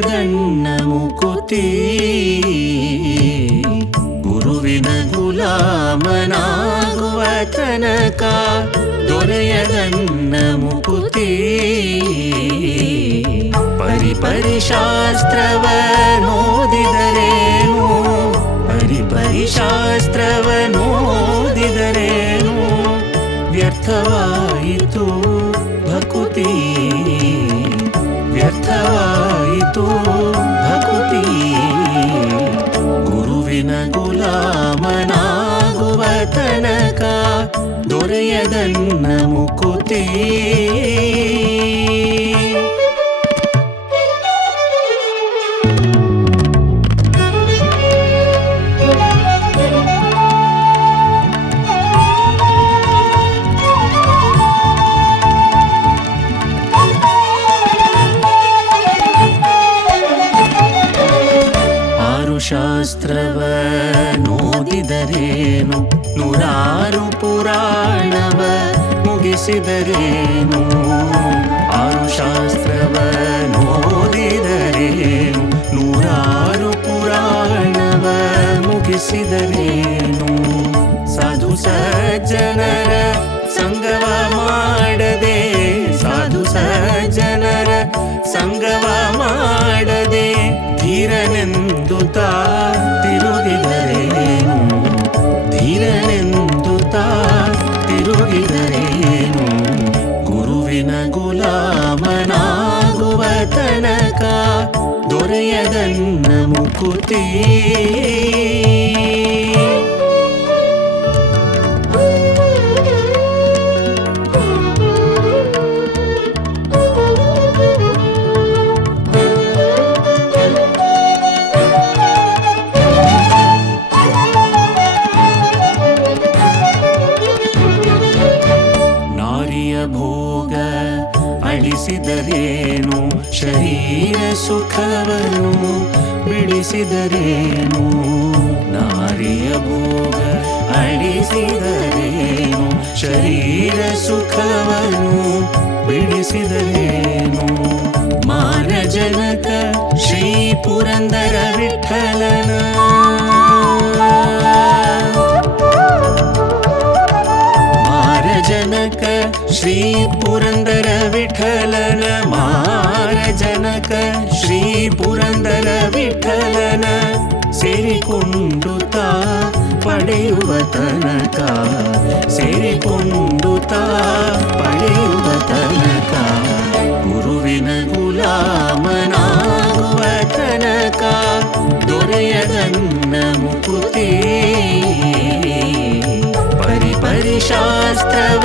ದೊರೆಯದನ್ನ ಮುಕುತಿ ಗುರುವಿನ ಗುಲಾಮನಾಗುವ ತನಕ ದೊರೆಯದನ್ನ ಮುಕುತಿ ಪರಿಶಾಸ್ತ್ರವ ನೋದಿದರೇನು ಪರಿಶಾಸ್ತ್ರವ ನೋದಿದರೇನು ವ್ಯರ್ಥವಾಯಿತು ಭಕುತಿ ವ್ಯರ್ಥವಾಯಿತು ಭಕುತಿ ಗುರುವಿನ ಗುಲಾಮನಾಗುವ ತನಕ ದೊರೆಯದನ್ನ ಮುಕುತಿ ಶಾಸ್ತ್ರವ ನೋದಿದರೇನು ನೂರಾರು ಪುರಾಣವ ಮುಗಿಸಿದರೇನು ಆರು ಶಾಸ್ತ್ರವ ನೋದಿದರೇನು ನೂರಾರು ಪುರಾಣವ ಮುಗಿಸಿದರೇನು ಸಾಧು ಸಜ್ಜನರ ಸಂಗವ ಮಾಡದೆ ಸಾಧು ಸಜ್ಜನರ ಸಂಗವ ಮಾಡದೆ ಧೀರನೆಂದು ತಿರುಗಿದರೇನು ಧೀರನೆಂದು ತಿರುಗಿದರೇನು ಗುರುವಿನ ಗುಲಾಮನಾಗುವ ತನಕ ದೊರೆಯದನ್ನ ಮುಕುತಿ ಭೋಗ ಅಳಿಸಿದರೇನು ಶರೀರ ಸುಖವನ್ನು ಬಿಡಿಸಿದರೇನು ನಾರಿಯ ಭೋಗ ಅಳಿಸಿದರೇನು ಶರೀರ ಸುಖವನ್ನು ಬಿಡಿಸಿದರೇನು ಮಾನಜನಕ ಶ್ರೀ ಪುರಂದರ ವಿಠಲನ ಜನಕ ಶ್ರೀ ಪುರಂದರ ವಿಠಲನ ಮಾರಜನಕ ಶ್ರೀ ಪುರಂದರ ವಿಠಲನ ಸೇರಿಕೊಂಡು ಪಡೆಯುವ ತನಕ ಸೇರಿಕೊಂಡು ಪಡೆಯುವ ತನಕ ಗುರುವಿನ ಗುಲಾಮನಾಗುವ ತನಕ ದೊರೆಯದನ್ನ ಮುಕುತಿ ಪರಿಶಾಸ್ತ್ರವ